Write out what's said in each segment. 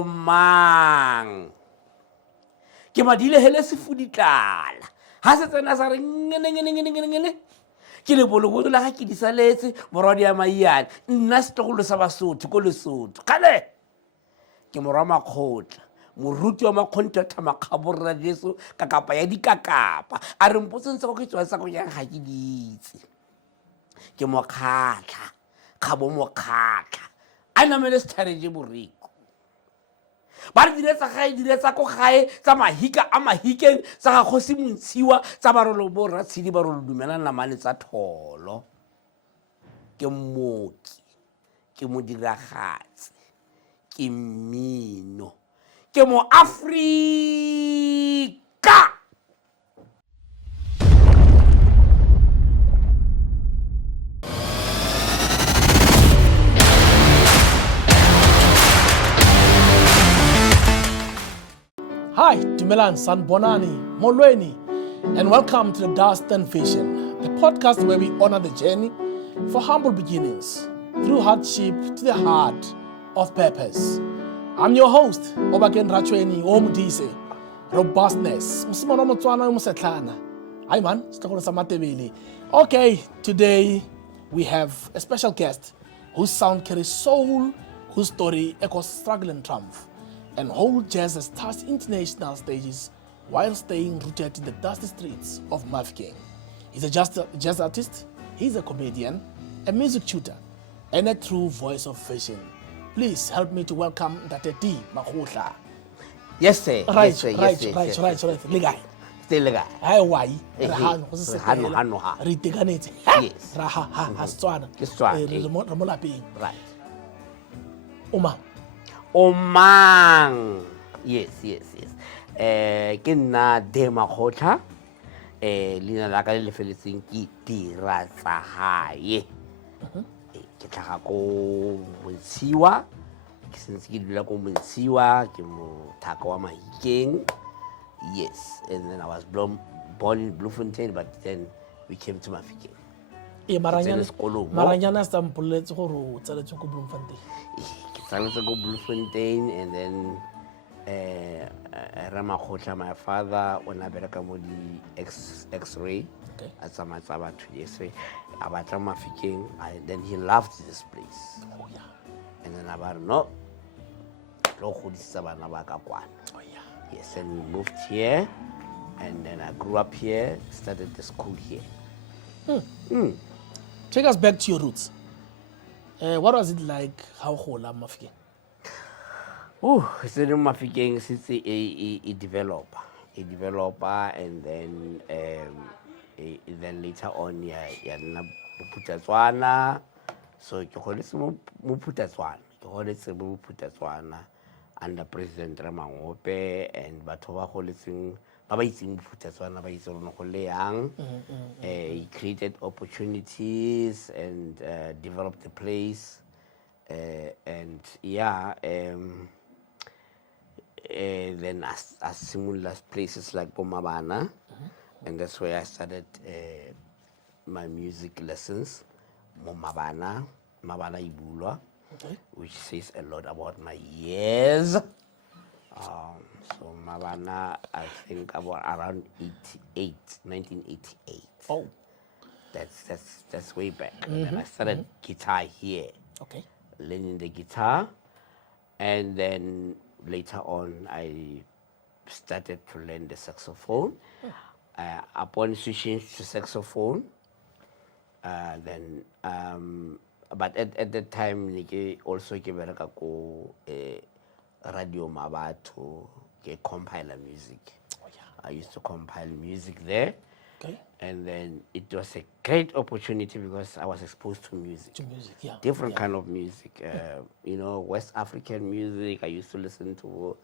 o mang ke madile hele sefuditlala ha se tsena sa re ngene ke le bologo la ha ke di saletse morwadi ya maiane nna setogolo sa Basotho ko Lesotho kale ke morwa Makhotla moruti wa makhonthata makgaborra Jesu ka kapa ya dikakapa a re mpotsentse go ke tswa sa go yang ga ke ditse ke mokhatla khabo mokhatla a namele strategy boriko ba re diletsa gae diletsa ko gae tsa mahika a Mahikeng tsa ga kgosi montshiwa tsa barolo bo ratshidi barolo dumelana mane tsa tholo ke mmoki ke modiragatsi ke mmino ke mo Afrika. Hi, Dumelan Sanbonani, Molweni, and welcome to the Dust&Vision, the podcast where we honor the journey for humble beginnings through hardship to the heart of purpose. I'm your host, Obakeng Rachwene, Modise, Robustness. Okay, today we have a special guest whose sound carries soul, whose story echoes struggle and triumph, and whole jazz has touched international stages while staying rooted in the dusty streets of Mahikeng. He's a jazz artist, he's a comedian, a music tutor, and a true voice of vision. Please help me to welcome Dr. Makhotla. Yes, sir. Right. Legai. Still legai. Hi, why? Hano. Riteganetse. Yes. Raha ha Setswana. Ke Setswana. Re mo lapeng. Right. O mang. Yes. Ke nna Makhotla. Leina la ka le feletseng ke dira tsa hae. Ke tlaga ko Montshiwa ke sentse ke dula ko Montshiwa ke mothaka wa Mahikeng. Yes, and then I was born in Bloemfontein, but then we came to Mahikeng. Maranyana stampoletse gore o tsaletse ko Bloemfontein. Ke tsaletse ko Bloemfontein, and then Makhotla, my father, when I bereka mo di X-ray. Okay. At some about 2 years, about Mahikeng, then he loved this place. Oh yeah. And then about no, oh yeah. yes, and we moved here, and then I grew up here, started the school here. Take us back to your roots. What was it like? How hola Mahikeng? So in Mahikeng, since a developer, and then later on, yeah, Putatswana. So ke holetse mo Putatswana under President Ramanghope, and batho ba holetseng ba ba itseng Putatswana ba itse rona go le yang. He created opportunities and developed the place, and yeah, then as similar places like Bomabana. And that's where I started my music lessons, Mabana Ibulwa, which says a lot about my years. So Mabana, I think about around 1988. Oh, that's way back. And then I started guitar here. okay. Learning the guitar, and then later on I started to learn the saxophone. Upon switching to saxophone, then but at that time also ke bereka ko radio Mabato ke compiler music. Oh yeah. I used to compile music there. Okay. And then it was a great opportunity because I was exposed to music. Yeah. Different kind of music. West African music. I used to listen to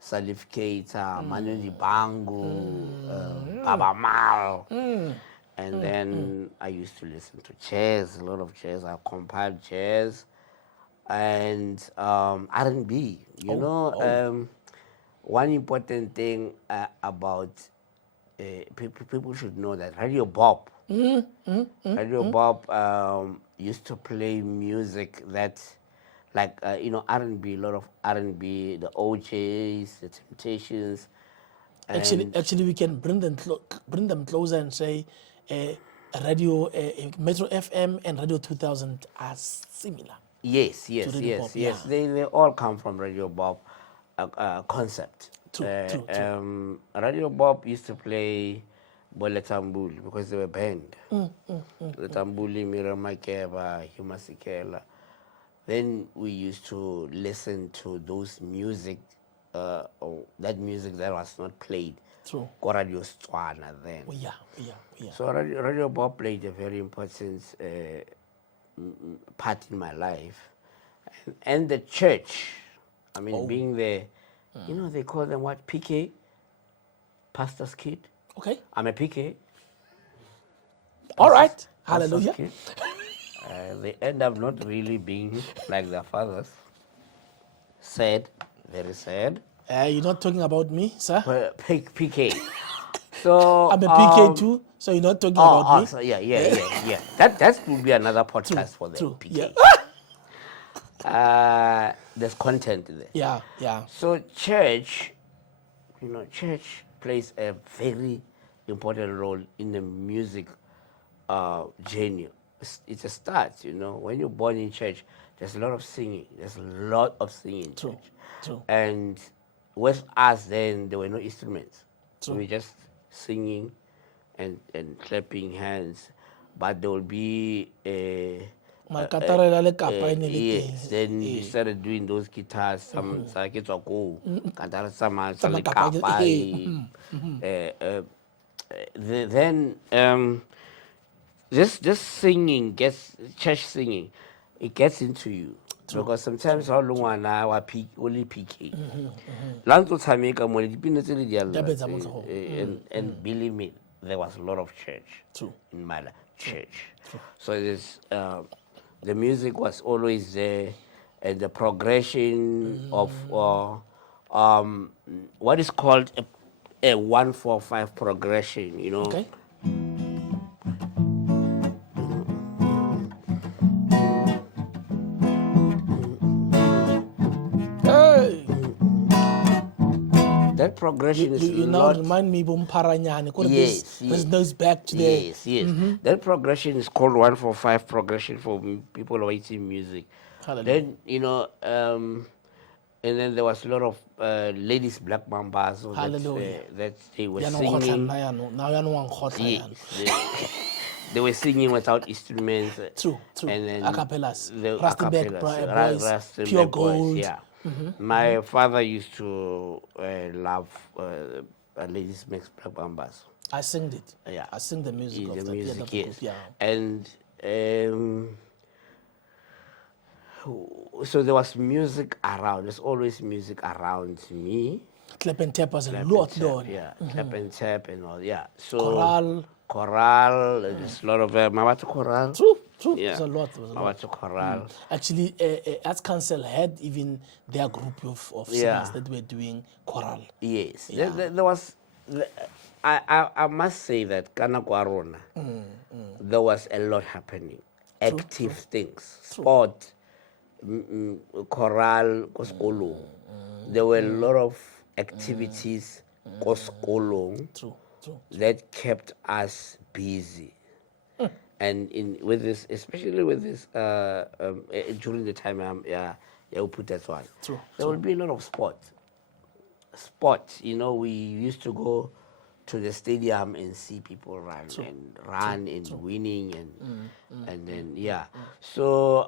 Salif Keita, Manu Dibango, Baba Mal. And then I used to listen to jazz, a lot of jazz. I compiled jazz and R&B. One important thing about people should know that Radio Bob used to play music that like R&B, a lot of R&B, the OJs, the Temptations. Actually, we can bring them closer and say, radio Metro FM and Radio 2000 are similar. Yes, Radio Bob, yes. They all come from Radio Bob concept. True. Radio Bob used to play Boletambuli because they were band. Letambuli, Mira Makeba, Humasikela. Then we used to listen to those music, or that music that was not played. True. Radio Stswana then. Oh, yeah. So Radio Bob played a very important part in my life. And the church, I mean, being there, they call them what? PK? Pastor's kid. Okay. I'm a PK. All right. Pastor's Hallelujah. kid. They end up not really being like their fathers. Sad, very sad. You're not talking about me, sir? PK. So I'm a PK too, so you're not talking about me? So yeah. That would be another podcast for them. True. PK. There's content there. Yeah. So church plays a very important role in the music journey. It's a start, When you're born in church, there's a lot of singing. In True. church. And with us then, there were no instruments. True. We were just singing and clapping hands. But there will be a... yes, then you started doing those guitars, some then just singing church singing, it gets into you. Because sometimes how long only PK. And believe me, there was a lot of church in my life. Church. So this the music was always there, and the progression of what is called a 1-4-5 progression, Okay. That progression is you now remind me Bumparanyani. Yes. This goes back to the... Yes. That progression is called 1-4-5 progression for people writing music. Hallelujah. Then, and then there was a lot of ladies black mambas that they were singing. They were singing without instruments. True. And then acapellas. The Rusty Boys, Pure Gold. Yeah. My father used to love ladies mix black mambas. I sing it. Yeah. I sing the music of the music, group. yes. Yeah. And so there was music around. There's always music around me. Clap and tap was a lot, Lord. Yeah, clap and tap and all. Yeah. So Choral. There's a lot of Mawatu choral. True. Yeah. There's a lot. Mawatu choral. Actually, Arts Council had even their group of singers that were doing choral. Yes. Yeah. There was. I must say that Kana Kwarona, there was a lot happening. Active things. Sport. Choral, koskolo. There were a lot of activities, koskolo, that kept us busy. And with this, especially with this, during the time you put that one, there will be a lot of sport. We used to go to the stadium and see people run and winning and then So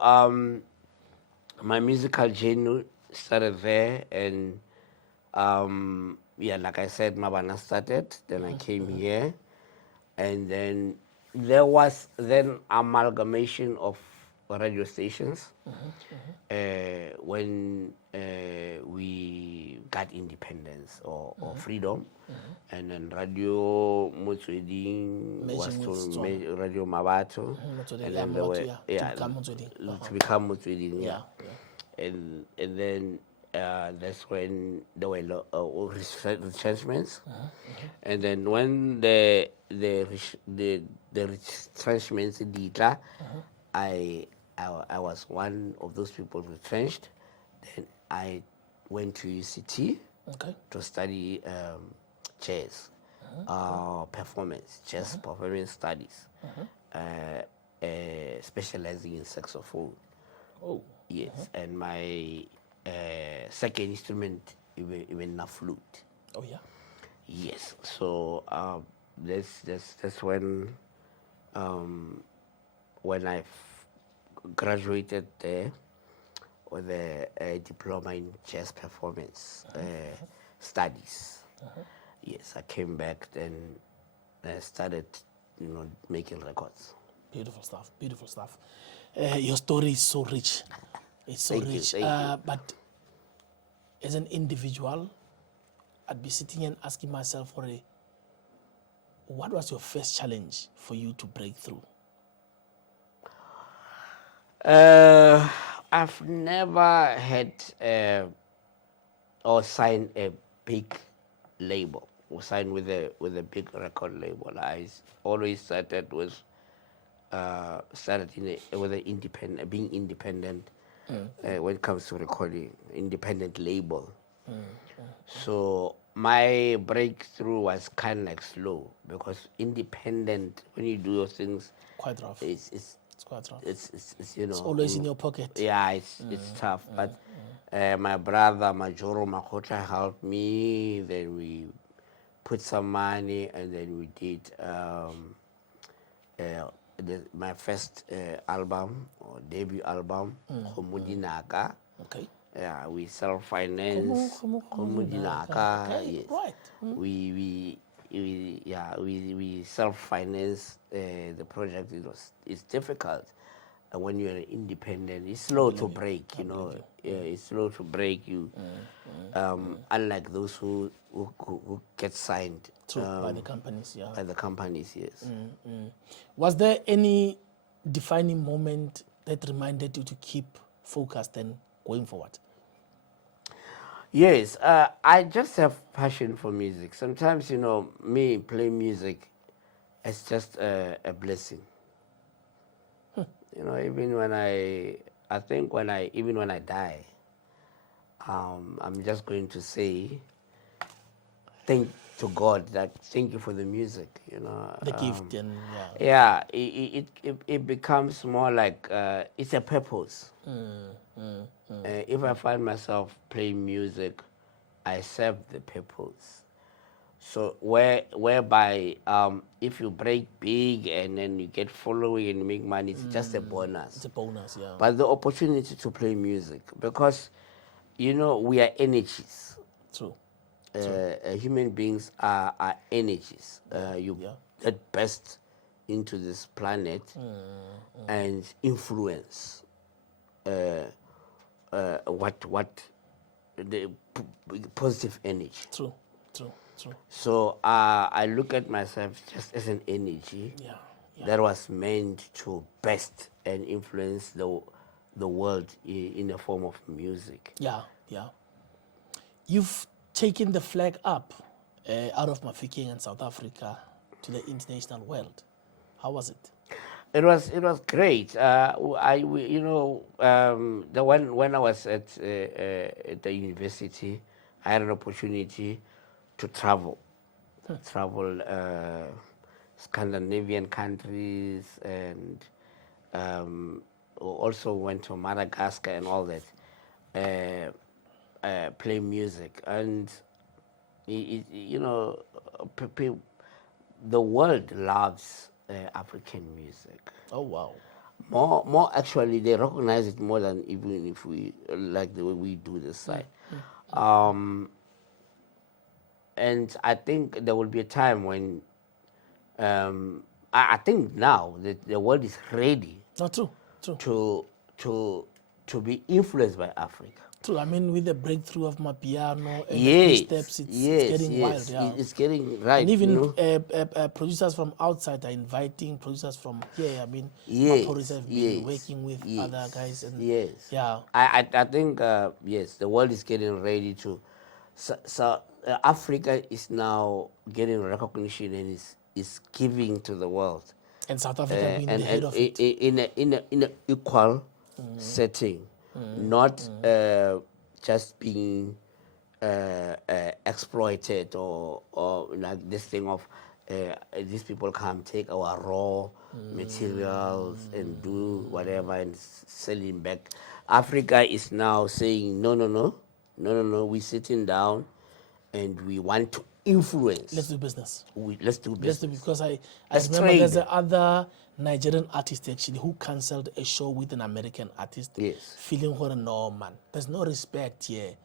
my musical journey started there, and like I said, Mabana started. Then I came here, and then there was amalgamation of radio stations when we got independence or freedom, and then Radio Motsweding was to Radio Mabato, and then there were to become Motsweding, and then that's when there were retrenchments, and then when the retrenchments did, I I was one of those people retrenched. Then I went to UCT to study jazz performance, jazz performance studies, specializing in saxophone. Oh. Yes, and my second instrument even a flute. Oh yeah. Yes, so that's when I graduated there with a diploma in jazz performance studies. Yes, I came back then. I started, making records. Beautiful stuff. Beautiful stuff. Your story is so rich. It's so Thank you, rich. thank you. But as an individual, I'd be sitting and asking myself, what was your first challenge for you to break through? I've never had or signed a big label or signed with a big record label. I always started with with an independent, being independent when it comes to recording, independent label. So my breakthrough was kind of like slow because independent, when you do your things, Quite rough. it's quite rough. It's always in your pocket. Yeah, it's tough. But my brother Majoro Makhotla helped me. Then we put some money, and then we did my first album or debut album, Modise. Okay. Yeah, we self-finance. Okay. Yes. Right. We self-finance the project. It's difficult, and when you're independent, it's slow to break. It's slow to break. Unlike those who get signed by the companies. Yeah. by the companies. Yes. Was there any defining moment that reminded you to keep focused and going forward? Yes, I just have passion for music. Sometimes, me playing music, it's just a blessing. Even when even when I die, I'm just going to say, thank to God that thank you for the music. The gift and yeah, it becomes more like it's a purpose. If I find myself playing music, I serve the purpose. So whereby if you break big and then you get following and you make money, it's just a bonus. It's a bonus, yeah. But the opportunity to play music, because we are energies. True. Human beings are energies. You get best into this planet and influence what the positive energy. True. So I look at myself just as an energy that was meant to best and influence the world in the form of music. Yeah. You've taken the flag up out of Mahikeng and South Africa to the international world. How was it? It was great. When I was at the university, I had an opportunity to travel, Scandinavian countries, and also went to Madagascar and all that, play music, and the world loves African music. Oh wow! More actually, they recognize it more than even if we like the way we do this side. And I think there will be a time when I think now that the world is ready to be influenced by Africa. True. I mean, with the breakthrough of Mapiano and the steps, it's getting wild. Yeah. It's getting right. And even producers from outside are inviting producers from here. I mean, Modise have been working with other guys. And yeah. I think the world is getting ready to. So Africa is now getting recognition and is giving to the world. And South Africa being the head of it. In a equal setting, not just being exploited or like this thing of these people come take our raw materials and do whatever and selling back. Africa is now saying no, we're sitting down and we want to influence. Let's do business. Let's do business. Because I Let's remember trade. there's the other Nigerian artist actually who cancelled a show with an American artist. Yes. Feeling no man, there's no respect here.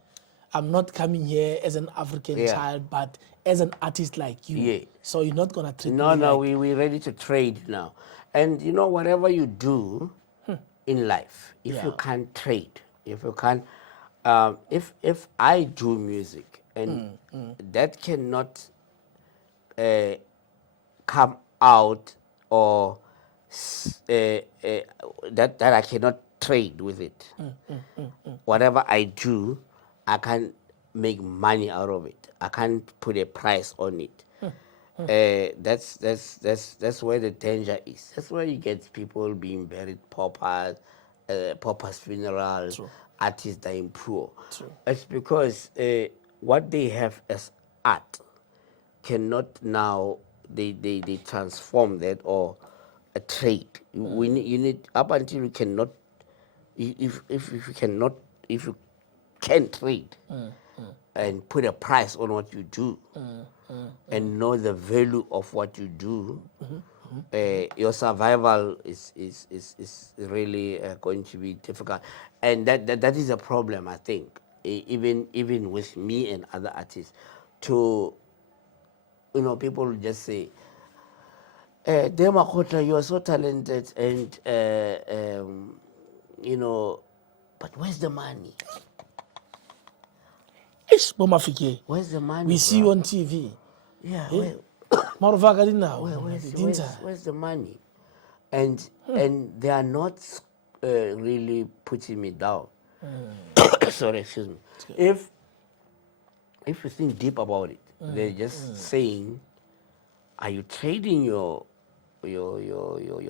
I'm not coming here as an African child, but as an artist like you. Yeah. So you're not gonna treat me No, like... we're ready to trade now. And you know, whatever you do in life, if you can't trade, if you can't, if I do music and that cannot come out or that I cannot trade with it. Whatever I do, I can't make money out of it. I can't put a price on it. That's where the danger is. That's where you get people being buried, paupers, paupers' funeral, artists dying poor. It's because what they have as art cannot now they transform that or a trade. You need up until you cannot if you can trade and put a price on what you do and know the value of what you do, your survival is really going to be difficult, and that is a problem, I think, even with me and other artists. To people just say, Makhotla, you are so talented, and but where's the money? Where's the money? We see you on TV. Yeah. Where's the money? And they are not really putting me down. Sorry, excuse me. If you think deep about it, they're just saying, are you trading your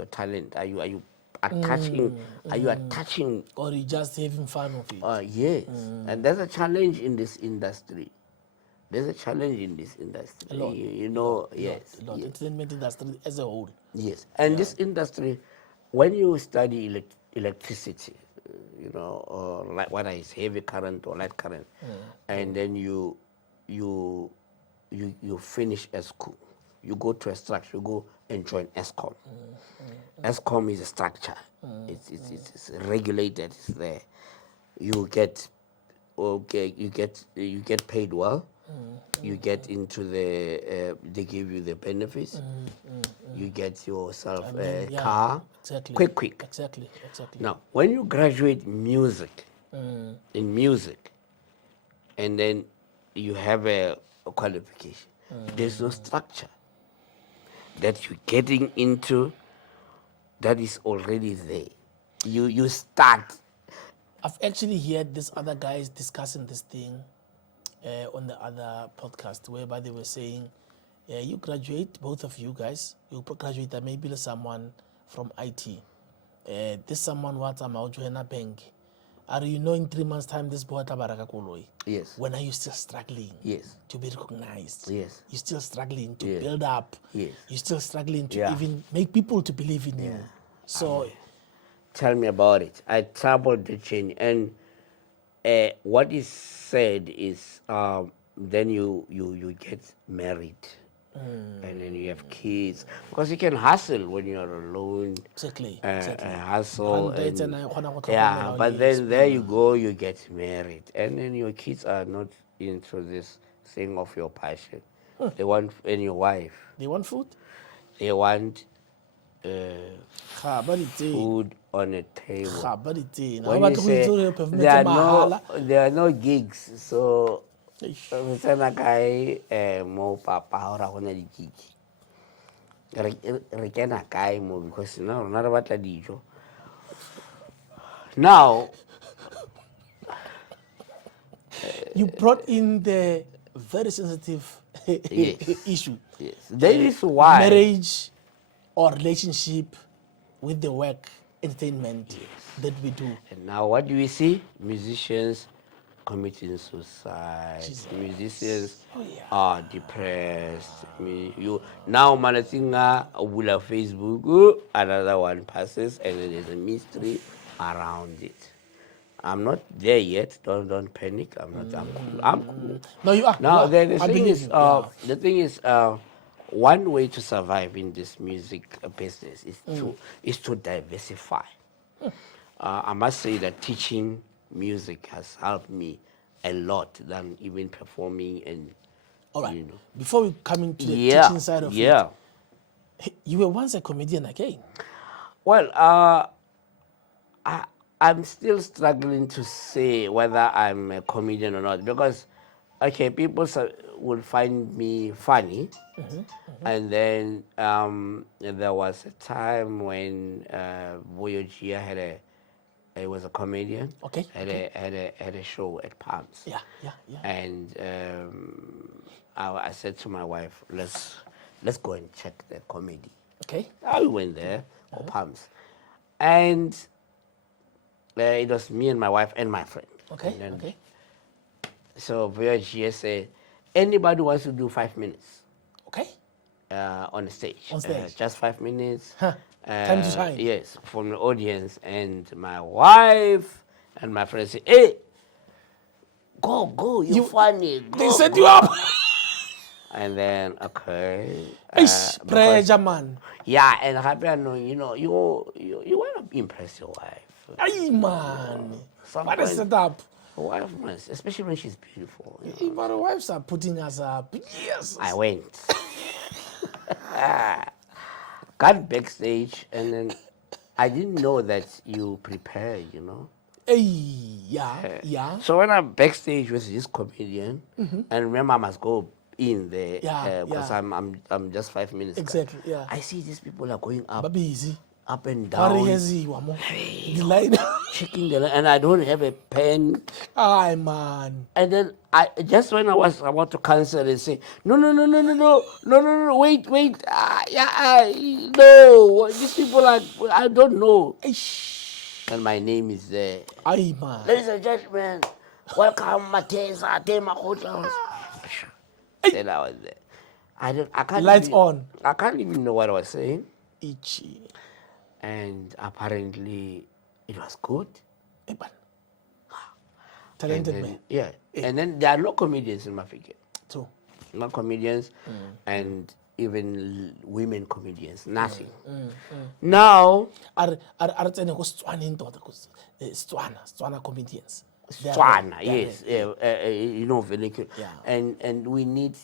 talent? Are you attaching? Are you attaching? Or you just having fun of it? Yes, and there's a challenge in this industry. There's a challenge in this industry. A lot. Yes. A lot. Entertainment industry as a whole. Yes, and this industry, when you study electricity, or like whether it's heavy current or light current, and then you finish at school, you go to a structure, you go and join ESCOM. ESCOM is a structure. It's regulated. It's there. You get paid well. You get into the they give you the benefits. You get yourself a car. Exactly. Quick. Exactly. Now, when you graduate music, in music, and then you have a qualification, there's no structure that you're getting into that is already there. You start. I've actually heard these other guys discussing this thing on the other podcast, whereby they were saying, you graduate, both of you guys, you graduate maybe someone from IT. This someone what's a bank. Are you know in 3 months' time this boy tabaraka koloi? Yes. When are you still struggling? Yes. To be recognized? Yes. You're still struggling to build up? Yes. You're still struggling to even make people to believe in you. So tell me about it. I traveled the chain, and what is said is then you get married. And then you have kids, because you can hustle when you're alone. Exactly. Hustle. But then there you go, you get married, and then your kids are not into this thing of your passion. They want, and your wife. They want food. They want food on a table. When you say there are no gigs, so mo papa ora gona di gig. Re kena kae mo because now rona re batla dijo. Now you brought in the very sensitive issue. Yes. That is why marriage or relationship with the work, entertainment that we do. And now what do we see? Musicians committing suicide. Jesus. Musicians Oh, yeah. are depressed. You now Malatinga will have Facebook, another one passes, and then there's a mystery around it. I'm not there yet. Don't panic. I'm not. I'm cool. No, you are. Now you are. the I thing believe is, you. Yeah. the thing is, one way to survive in this music business is to diversify. I must say that teaching music has helped me a lot than even performing and. All right. You know. Before we come into the Yeah, teaching side of yeah. it, you were once a comedian again. Well, I'm still struggling to say whether I'm a comedian or not because, okay, people will find me funny, and then there was a time when Voyager he was a comedian. Okay, Had a show at Palms. Yeah. And I said to my wife, let's go and check the comedy. Okay. I went there, or Palms, and it was me and my wife and my friend. Okay. And then, Okay. So VGS said, anybody wants to do 5 minutes Okay. on the stage. On stage. Just 5 minutes. Huh. Time to shine. Yes, from the audience. And my wife and my friend said, hey, go, you're funny. Go, They set go. you up. And then, okay. Ish, pressure, man. Yeah, and happy, you know, you want to impress your wife. Ay, man. Some What a point- setup. A wife must, especially when she's beautiful. You know. Hey, but the wives are putting us up. Yes. I went. Got backstage, and then I didn't know that you prepare, you know. Hey, yeah. So when I'm backstage with this comedian, and remember I must go in there Yeah, because yeah. I'm just 5 minutes. Exactly, yeah. I see these people are going up, Baby, easy. up and Pari down, hezi, wamo. The line. checking the line, and I don't have a pen. Ay, man. And then I just when I was about to cancel and say no, wait, no, these people are I don't know, Ish. and my name is there. Ay, man. Ladies and gentlemen, welcome Modise, Makhotla. Then I was there. I can't. Lights even, on. I can't even know what I was saying, Ichi. and apparently it was good. Hey, man. And Talented then, man. yeah, and then there are no comedians in Mahikeng. True. Not comedians, and even women comedians, nothing. Now, Are tsene go Setswana into Setswana comedians. They are Tswana, there, they are yes, there. you know, very good. Yeah. And we need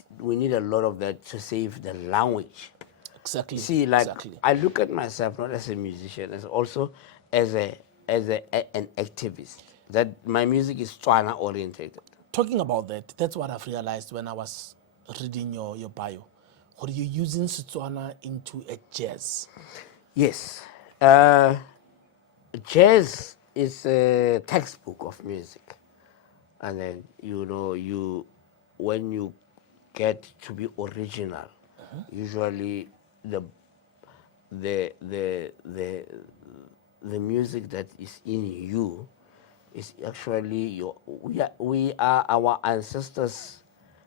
a lot of that to save the language. Exactly. See, like exactly. I look at myself not as a musician, as also as an activist. That my music is Tswana orientated. Talking about that, that's what I've realized when I was reading your bio. Are you using Setswana into a jazz? Yes, jazz is a textbook of music, and then when you get to be original, usually the music that is in you is actually we are our ancestors.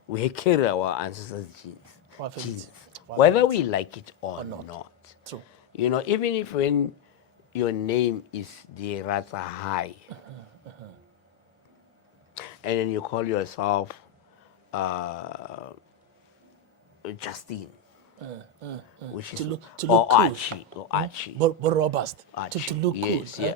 We carry our ancestors' Perfect. genes, Perfect. whether we like it or not. True. You know, even if when your name is the Rata High, and then you call yourself Justine, which is To look or cool. Archie, But robust. Archie. To look Yes, cool. yeah.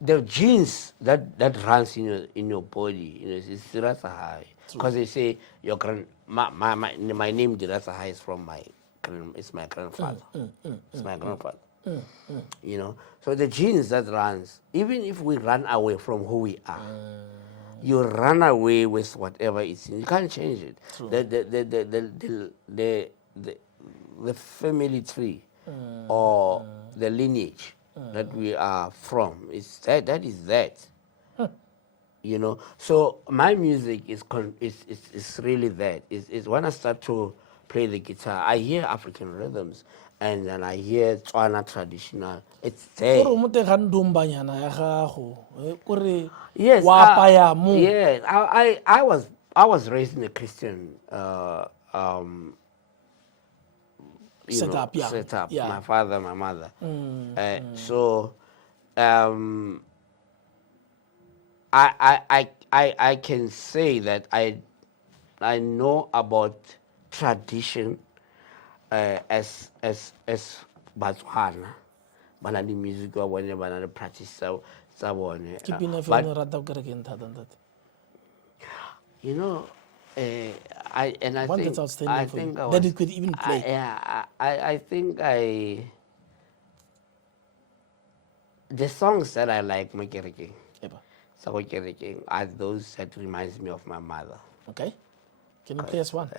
The genes that runs in your body, it's Dirasa High. Because they say your my name Dirasa High is from my grandfather. It's my grandfather. You know, so the genes that runs, even if we run away from who we are, you run away with whatever it's in. You can't change it. The family tree or the lineage that we are from, is that is that. You know, so my music is really that. Is when I start to play the guitar, I hear African rhythms, and then I hear Tswana traditional. It's there. Kore mo teng ga ndombanyana ya gago, kore Yes, wa apaya mo. yes. I was raised in a Christian Setup, yeah. setup. Yeah. My father, my mother. So I can say that I know about tradition as Batswana. Bana di music wa bone, bana di practice tsa bone. Ke pina fe o rata go kerekeng thata ntate? You know, I One that's outstanding for you, that you could even play. I think the songs that I like mo kerekeng, sa go kerekeng, are those that reminds me of my mother. Okay, can you play us one?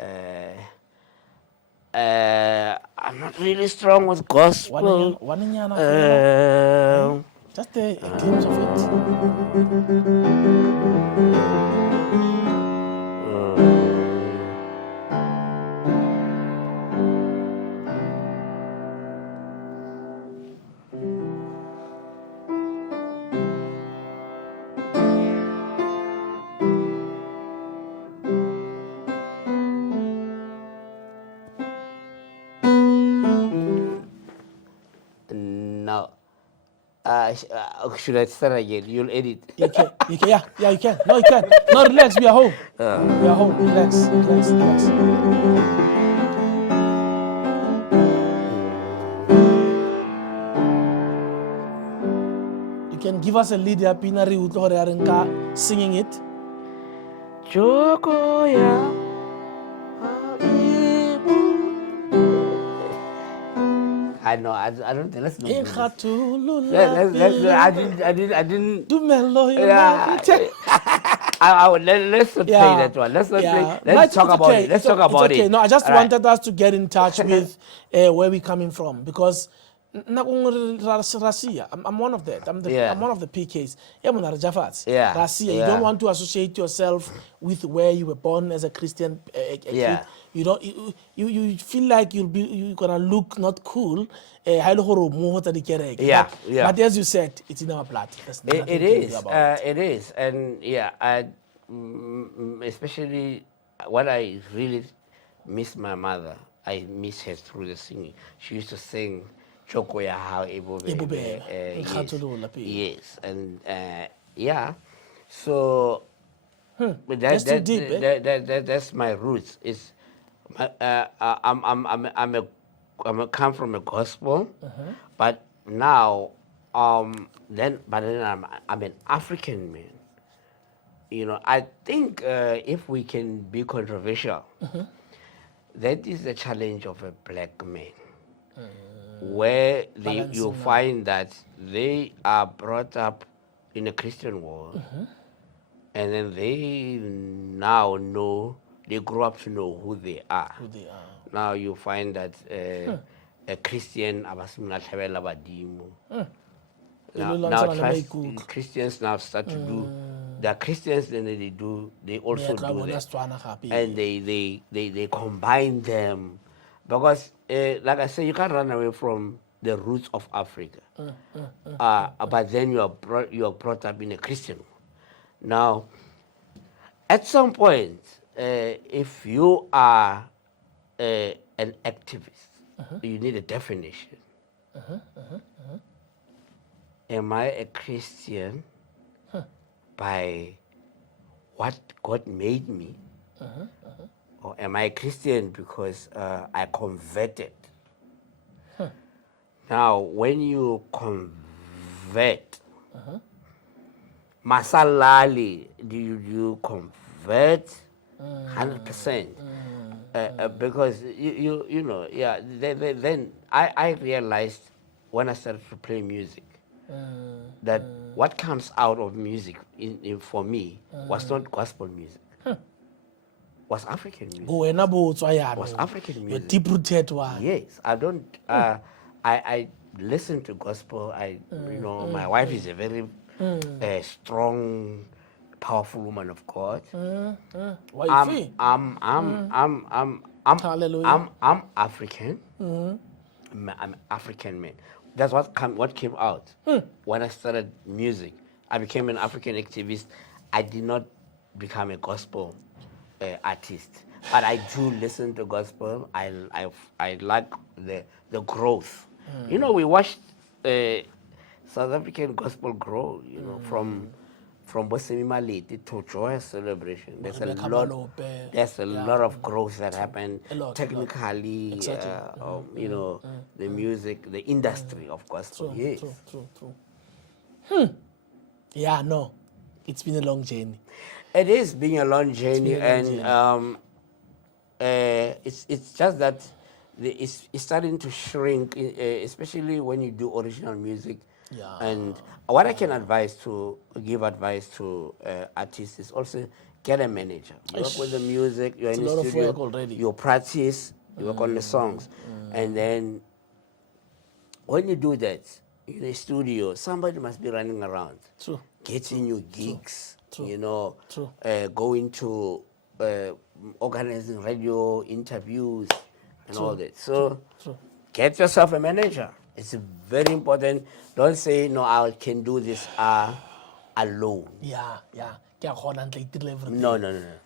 I'm not really strong with gospel. Just a glimpse of it. No. Should I start again? You'll edit. You can, yeah, you can. No, you can. No, relax, we are home. We are home, relax. You can give us a lead, Pinari Utorearenka singing it. Chokoya. I know. I don't think. Let's not. I didn't. Yeah. Let's not play that one. Let's not play. Let's talk about it. Let's talk about it. No, I just wanted us to get in touch with where we're coming from, because I'm one of that. I'm one of the PKs. Yeah. Rasia. You don't want to associate yourself with where you were born as a Christian kid. You don't. You feel like you're gonna look not cool. Yeah. But as you said, it's in our blood. It is, and especially what I really miss my mother. I miss her through the singing. She used to sing Chokoya how yes, and so that's my roots. It's I'm come from a gospel, but now then I'm an African man. You know, I think if we can be controversial, that is the challenge of a black man, where you find that they are brought up in a Christian world, and then they now know, they grow up to know who they are. Now you find that a Christian, Christians now start to do. The Christians, then they also do that, and they combine them, because like I said, you can't run away from the roots of Africa. But then you are brought up in a Christian. Now, at some point, if you are an activist, you need a definition. Am I a Christian by what God made me? Or am I a Christian because I converted? Now, when you convert, masalali, do you convert 100%? Because you know, then I realized when I started to play music that what comes out of music for me was not gospel music, was African music. Was African music. A deep-rooted one. Yes, I don't. I listen to gospel. You know, my wife is a very strong, Hallelujah. I'm African. I'm an African man. That's what came out when I started music. I became an African activist. I did not become a gospel artist, but I do listen to gospel. I like the growth. You know, we watched South African gospel grow. You know, from Bosemi Malete to Joyous Celebration. There's a Rebecca lot. Malope. There's a Yeah. lot of growth that happened A lot. technically. Exactly. You know, the music, the industry of gospel. True, Yes. true. Yeah, no. It's been a long journey. It is being a long journey, been a long and it's just that it's starting to shrink, especially when you do original music. Yeah. And what I can give advice to artists is also get a manager. You work with the music. You're in a the lot of studio. work already. You practice. You work on the songs, and then when you do that in the studio, somebody must be running around. True. Getting you gigs, True. you know, True. going to organizing radio interviews and all that. So True. get yourself a manager. It's very important. Don't say, no, I can do this alone. Yeah. No.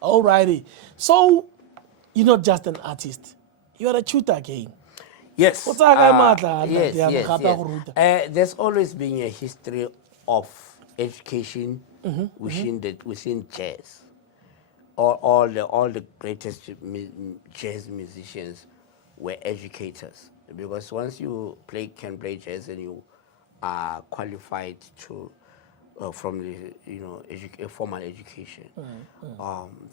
Alrighty. So, you're not just an artist. You're a tutor again. Yes. Yes. There's always been a history of education within jazz. All the greatest jazz musicians were educators, because once you can play jazz and you are qualified to from the formal education,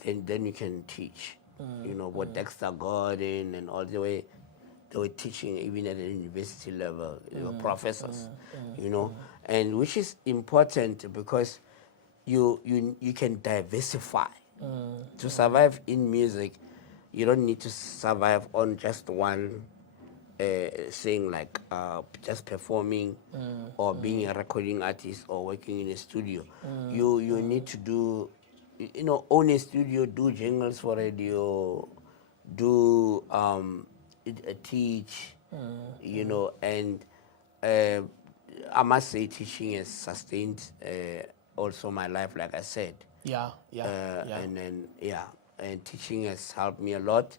then you can teach. You know, what Dexter Gordon and all the way. They were teaching even at the university level, professors, you know, and which is important because you can diversify. To survive in music, you don't need to survive on just one thing, like just performing or being a recording artist or working in a studio. You need to do, own a studio, do jingles for radio, do teach, and I must say teaching has sustained also my life, like I said. And then and teaching has helped me a lot,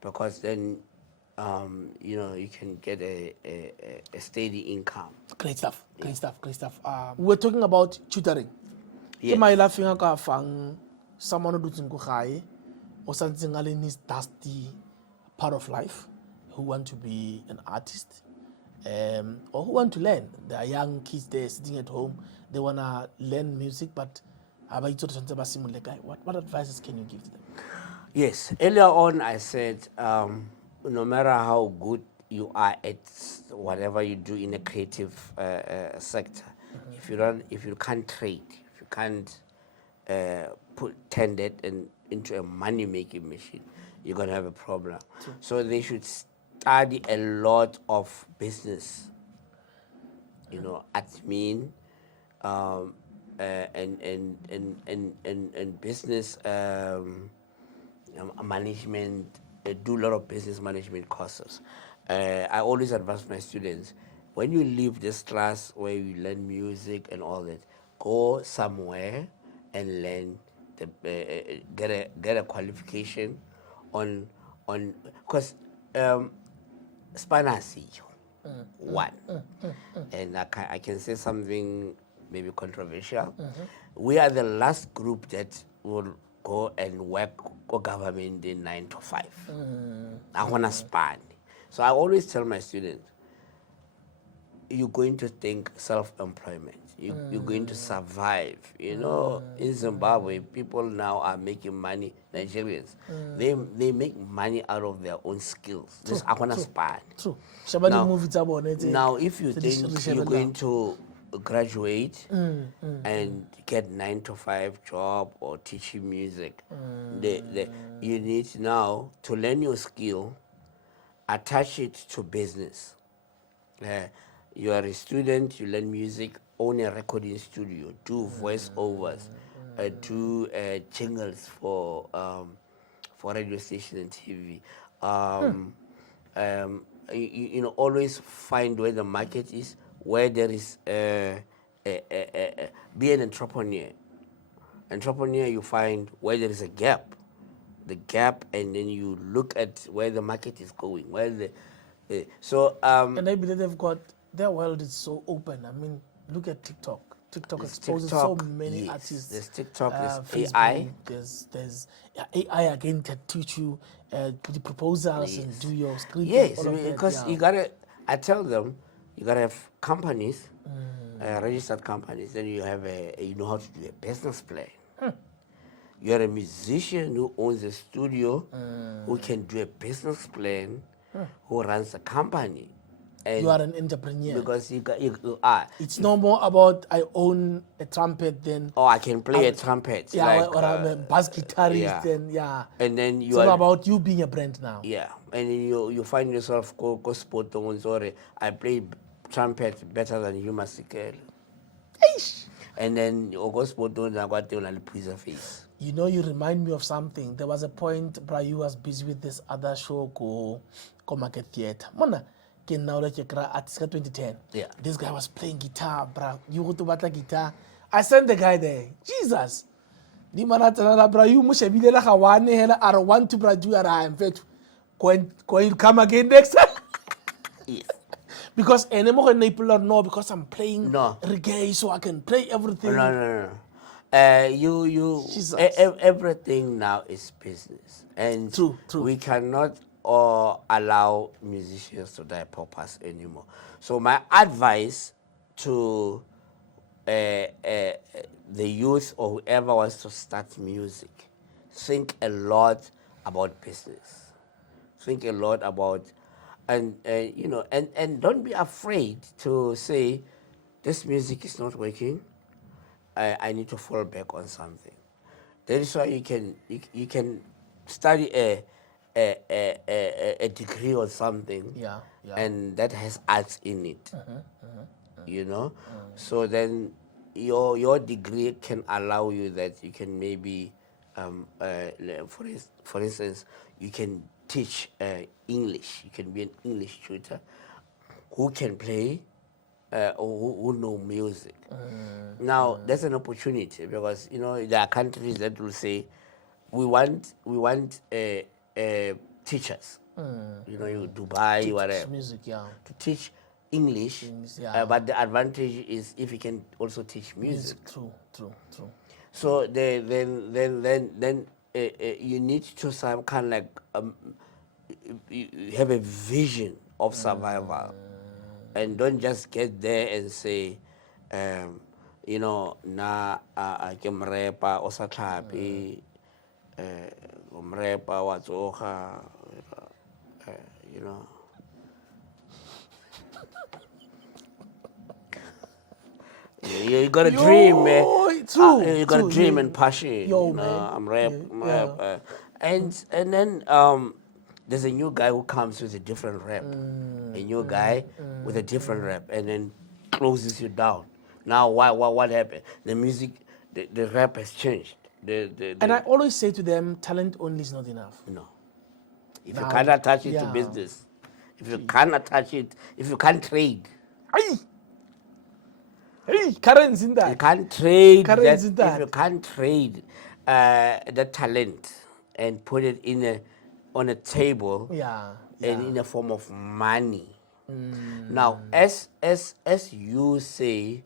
because then you can get a steady income. Great stuff. We're talking about tutoring. Yes. My laughing someone who's in or something in his dusty part of life, who want to be an artist, or who want to learn. There are young kids there sitting at home. They wanna learn music, but what advices can you give to them? Yes. Earlier on, I said, no matter how good you are at whatever you do in a creative sector, if you can't trade, if you can't turn that into a money-making machine, you're gonna have a problem. True. So they should study a lot of business, admin, and business management. Do a lot of business management courses. I always advise my students, when you leave this class where you learn music and all that, go somewhere and learn get a qualification on because Spanish one, and I can say something maybe controversial. We are the last group that will go and work for government in 9 to 5. I want to span. So I always tell my students, you're going to think self-employment. You're going to survive. In Zimbabwe, people now are making money. Nigerians, they make money out of their own skills. This I want to span. True. Now, if you think you're going to graduate and get 9 to 5 job or teaching music, you need now to learn your skill, attach it to business. You are a student, you learn music, own a recording studio, do voiceovers, do jingles for radio station and TV. Always find where the market is, where there is be an entrepreneur. Entrepreneur, you find where there is a gap, and then you look at where the market is going, where the And I believe their world is so open. I mean, look at TikTok. TikTok exposes so many yes, artists. There's TikTok, there's Facebook, AI. There's AI again that teach you the proposals and do your script. Yes, and all of that, because you gotta. I tell them you gotta have companies, registered companies. Then you have you know how to do a business plan. You're a musician who owns a studio, who can do a business plan, who runs a company. And you are an entrepreneur. Because you are. It's no more about I own a trumpet than I can play a trumpet. Yeah, or I'm a bass guitarist And then it's all about you being a brand now. Yeah, and then you find yourself go spot on. Sorry, I play trumpet better than you, Mahikeng. And then you go spot on. I got to please a face. You know, you remind me of something. There was a point, you was busy with this other show called Market Theater. Mona, now that you artist 2010. Yeah. This guy was playing guitar, bro. You go to battle guitar. I sent the guy there. Jesus. Di manatana bra you mushabile la gawane hela are want to bra do ara in fact going come again next time. Yes. Because anymore people know because I'm playing No. reggae so I can play everything. No. Everything now is business, and True. we cannot allow musicians to die purpose anymore. So my advice to the youth or whoever wants to start music, think a lot about business. Think a lot about, and don't be afraid to say, this music is not working. I need to fall back on something. That is why you can study a degree or something, and that has arts in it. So then your degree can allow you that you can maybe, for instance, you can teach English. You can be an English tutor who can play or who know music. Now that's an opportunity because there are countries that will say we want teachers. Dubai, whatever, music, to teach English, but the advantage is if you can also teach music. True. So then you need to some kind of like you have a vision of survival, and don't just get there and say, na ke mrepa o sa tlhape, mrepa wa tsoga, You got a dream, man. You got a dream and passion. I'm rap. And then there's a new guy who comes with a different rap. A new guy with a different rap, and then closes you down. Now, what happened? The music, the rap has changed. And I always say to them, talent only is not enough. No. If you can't attach it to business, if you can't attach it, if you can't trade. Currency in that. You can't trade that. Currency in that. If you can't trade the talent and put it on a table, and in a form of money. Now, as you say,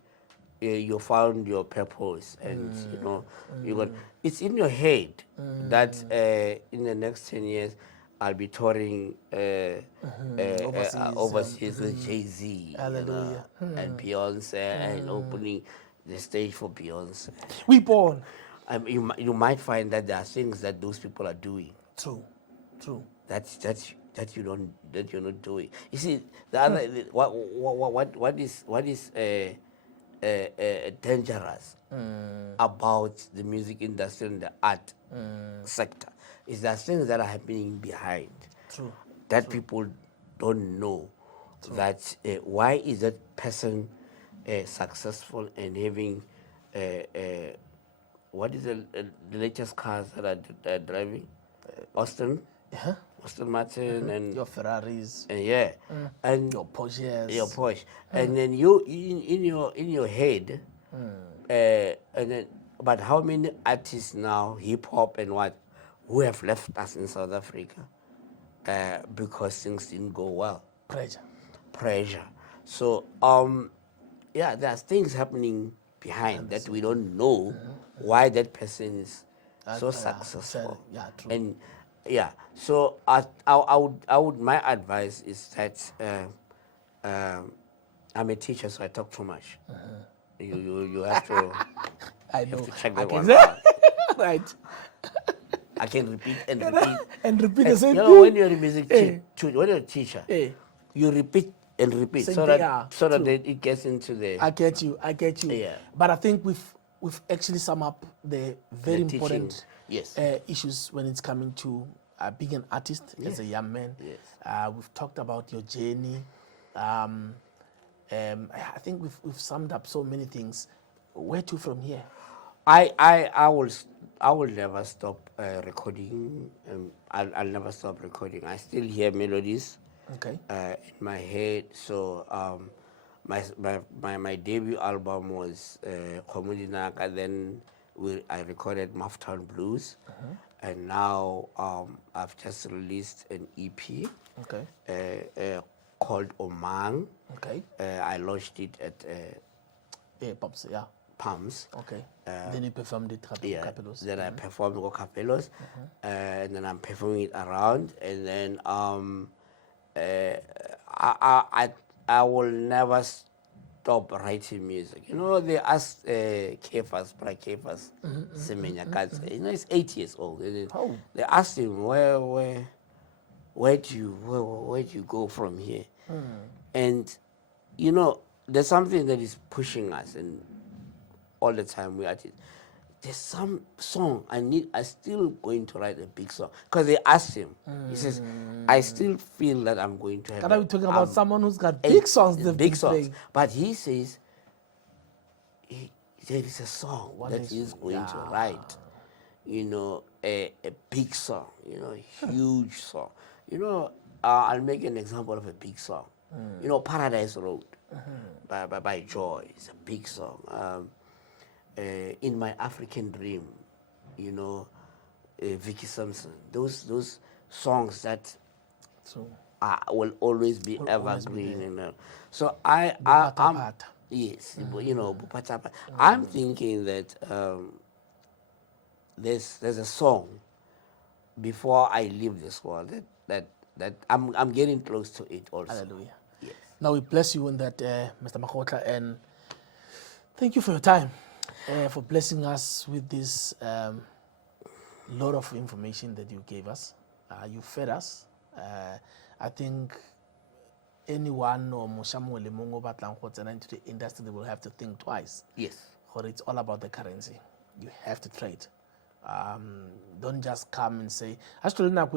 you found your purpose, and you got it's in your head that in the next 10 years I'll be touring overseas with Jay-Z, and Beyonce, and opening the stage for Beyonce. We born. You might find that there are things that those people are doing. True. That you're not doing. You see, the other what is dangerous about the music industry and the art sector is there things that are happening behind that people don't know. That why is that person successful and having what is the latest cars that are driving? Austin. Aston Martin and Your Ferraris, yeah, and your Porsches. your Porsche, and then you in your head, and then, but how many artists now, hip hop and what, who have left us in South Africa, because things didn't go well. Pressure. So yeah, there's things happening behind that we don't know why that person is so successful. Yeah, true. And yeah, so I would my advice is that I'm a teacher, so I talk too much. You have to. I have know. to check I that can one say- out. right. I can repeat and repeat. And repeat the same You thing. know, when you're a music Eh. when you're a teacher, Eh. you repeat and repeat Same so thing, that yeah, so that true. it gets into the I get you. Yeah. But I think we've actually summed up the very The important teaching, yes. issues when it's coming to being an artist as a young man. Yes. We've talked about your journey. I think we've summed up so many things. Where to from here? I will never stop recording. I'll never stop recording. I still hear melodies Okay. in my head. So my debut album was Komudinaka. Then I recorded Maftown Blues, and now I've just released an EP Okay. called Omang. Okay. I launched it at Pops, yeah. Palms. Okay. Then you performed it at Yeah, Capelos. then I performed with Capelos, and then I'm performing it around, and then I will never stop writing music. You know, they asked Kefas, Semenya Kadze. You know, he's 8 years old. And then Oh. they asked him where do you go from here? And you know, there's something that is pushing us, and all the time we are at it. There's some song I still going to write a big song, because they asked him. He says, I still feel that I'm going to have. Are we talking about someone who's got big songs? Big songs, but he says there is a song that he's going to write. You know, a big song. You know, a huge song. You know, I'll make an example of a big song. You know, Paradise Road by Joy. It's a big song. In My African Dream, you know, Vicky Sampson. Those songs that will always be evergreen. You know. So I'm yes, you know, Bupatapa. I'm thinking that there's a song before I leave this world that I'm getting close to it also. Hallelujah. Yes. Now we bless you in that, Mr. Makhotla, and thank you for your time, for blessing us with this lot of information that you gave us. You fed us. I think anyone or Moshamwele Mongo batlang go tsena into the industry, they will have to think twice. Yes. For it's all about the currency. You have to trade. Don't just come and say, no,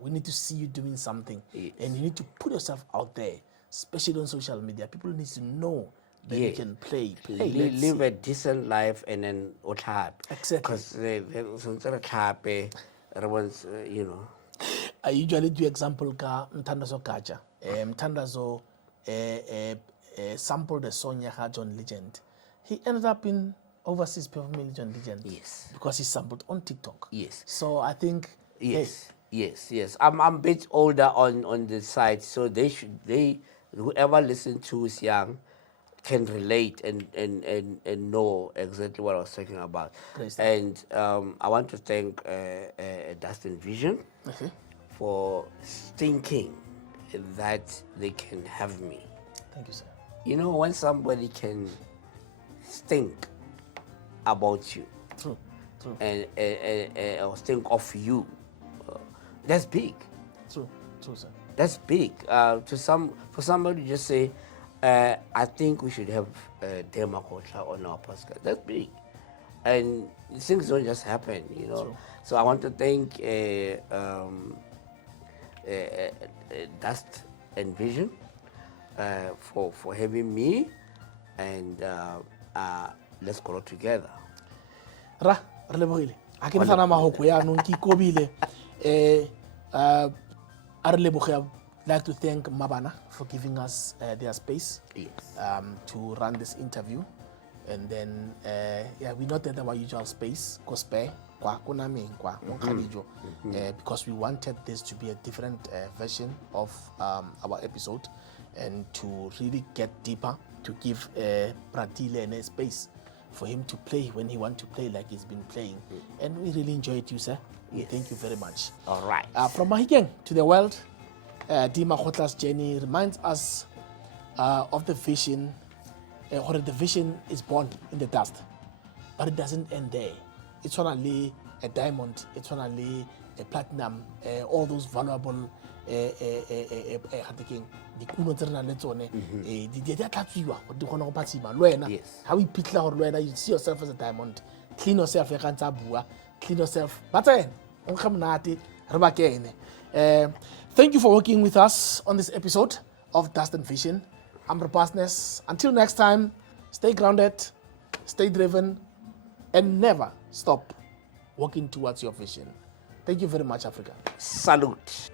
we need to see you doing something. Yes. And you need to put yourself out there, especially on social media. People need to know that you can play. Live a decent life and then Exactly. Because everyone's, you know. I usually do example ka Mtandazo Kaja. Mtandazo sampled the song ya John Legend. He ended up in overseas performing John Legend. Yes. Because he sampled on TikTok. Yes. So I think Yes. Yes. I'm a bit older on the side, so whoever listens to is young can relate and know exactly what I was talking about. And I want to thank Dust&Vision for thinking that they can have me. Thank you, sir. You know, when somebody can think about you, True. and or think of you, that's big. True, sir. That's big. For somebody to just say, I think we should have Makhotla on our podcast. That's big, and things don't just happen, you know. True. So I want to thank Dust&Vision for having me, and let's grow together. Ra, re lebohile. a ke sana mahoko ya no ke kobile a re leboge. I'd like to thank Mabana for giving us their space to run this interview. And then, we not at our usual space, because we wanted this to be a different version of our episode and to really get deeper, to give Pratile a space for him to play when he wants to play like he's been playing. And we really enjoyed you, sir. Yes. Thank you very much. All right. From Mahikeng to the world, D. Makhotla's journey reminds us of the vision, or the vision is born in the dust, but it doesn't end there. It's only a diamond, it's only a platinum, all those valuable how you see yourself as a diamond, clean yourself, clean yourself. Thank you for working with us on this episode of Dust&Vision. I'm Robustness. Until next time, stay grounded, stay driven, and never stop working towards your vision. Thank you very much, Africa. Salute.